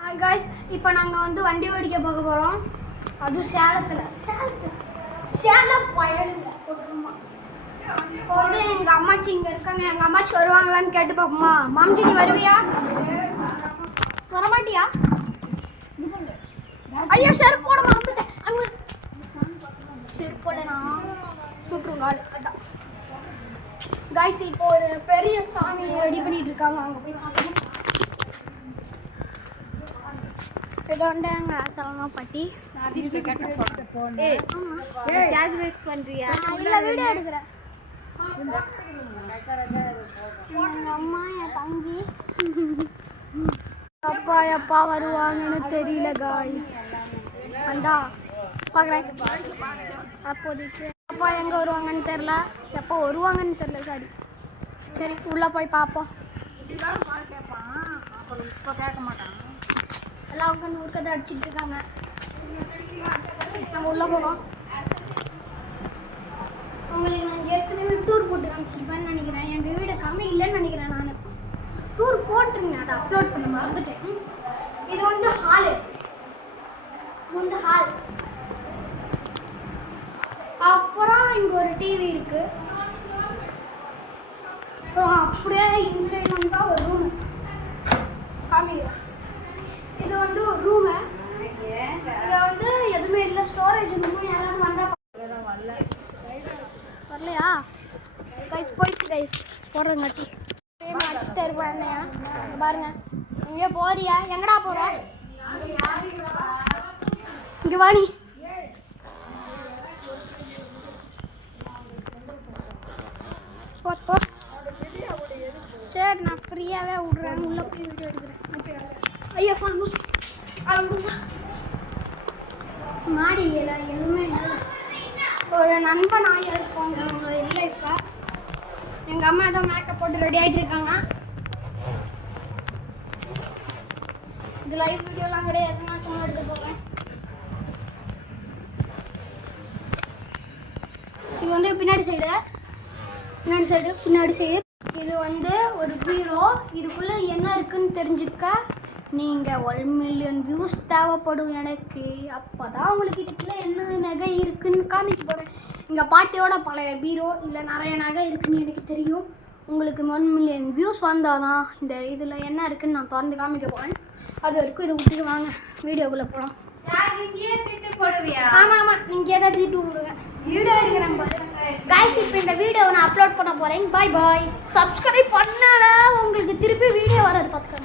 Hi guys, இப்போ நாங்கள் வந்து வண்டி ஓடிக்க பார்க்க போகிறோம். அதுவும் சேலம் பயணில் இப்போ வந்து எங்கள் அம்மாச்சி இங்கே இருக்காங்க. எங்கள் அம்மாச்சி வருவாங்களான்னு கேட்டு பார்ப்போமா? மாமிஜி நீ வருவியா? வரமாட்டியா? ஐயோ செருப்பு போட மறந்துட்டேன். செருப்பு போடனா சுட்டுருங்க. அதான் காய்ஸ், இப்போ ஒரு பெரிய சாமி ரெடி பண்ணிட்டு இருக்காங்க. அங்கே போய் பார்க்கணும். இது வந்து எங்கள் சலமா பாட்டி. இல்லை, வீடியோ எடுக்கிறேன். எங்கள் அம்மா, என் தங்கி அப்பா எப்பா வருவாங்கன்னு தெரியல காய்ஸ். வந்தா பார்க்குறேன். அப்போதைக்கு அப்பா எங்கே வருவாங்கன்னு தெரில, எப்போ வருவாங்கன்னு தெரில. சரி உள்ளே போய் பார்ப்போம். இப்போ கேட்க மாட்டான். எல்லாம் உட்காந்து ஊர்க்கதை அடிச்சுட்டு இருக்காங்க. நம்ம உள்ளே போகிறோம். உங்களுக்கு நான் ஏற்கனவே டூர் போட்டு காமிச்சிருப்பேன்னு நினைக்கிறேன். எங்கள் வீடு இல்லைன்னு நினைக்கிறேன். நான் டூர் போட்டுருங்க, அதை அப்லோட் பண்ண மறந்துட்டேன். இது வந்து ஹால். அப்புறம் இங்கே ஒரு டிவி இருக்கு. அப்புறம் அப்படியே இன்சைட் வந்தால் ஒரு ரூமு காமிக்கிறேன். இது வந்து ஒரு ரூமு. இங்கே வந்து எதுவுமே இல்லை, ஸ்டோரேஜ் ரூமும். யாராவது வந்தால் வரலையா கைஸ்? போயிடுச்சு கைஸ், போடுறங்காட்டி அடிச்சுட்டு இருப்பேன். என்னையா பாருங்க, இங்கே போறியா? எங்கடா போற? இங்கே வாடி. போ. சரி, நான் ஃப்ரீயாகவே விட்றேன். உள்ளே போய் வீடியோ எடுக்கிறேன். ஐயா சாமி, மாடியில் எதுவுமே இல்லை. ஒரு நண்பனாக இருக்கும் இல்லை. இப்போ எங்கள் அம்மா ஏதோ மேக்கப் போட்டு ரெடி ஆகிட்டு இருக்காங்க. இது லைவ் வீடியோலாம் கிடையாது, நான் சும்மா எடுத்து போகிறேன். இது வந்து பின்னாடி சைடு. இது வந்து ஒரு பீரோ. இதுக்குள்ளே என்ன இருக்குன்னு தெரிஞ்சுக்க நீங்கள் 1 மில்லியன் வியூஸ் தேவைப்படும் எனக்கு. அப்போ தான் உங்களுக்கு இதுக்குள்ளே என்ன நகை இருக்குன்னு காமிக்க போகிறேன். எங்கள் பாட்டியோட பழைய பீரோ இல்லை, நிறைய நகை இருக்குன்னு எனக்கு தெரியும். உங்களுக்கு 1 மில்லியன் வியூஸ் வந்தால் தான் இந்த இதில் என்ன இருக்குன்னு நான் திறந்து காமிக்க போகிறேன். அது வரைக்கும் இதை விட்டுட்டு வாங்க, வீடியோக்குள்ளே போகலாம். ஆமாம், நீங்கள் ஏதாவது திட்டு விடுங்க. வீடியோ எடுக்கிறேன் பாருங்க காய்ஸ். இப்போ இந்த வீடியோவை நான் அப்லோட் பண்ண போகிறேன். பாய். சப்ஸ்கிரைப் பண்ணால உங்களுக்கு திருப்பி வீடியோ வராது பார்த்துக்கோங்க.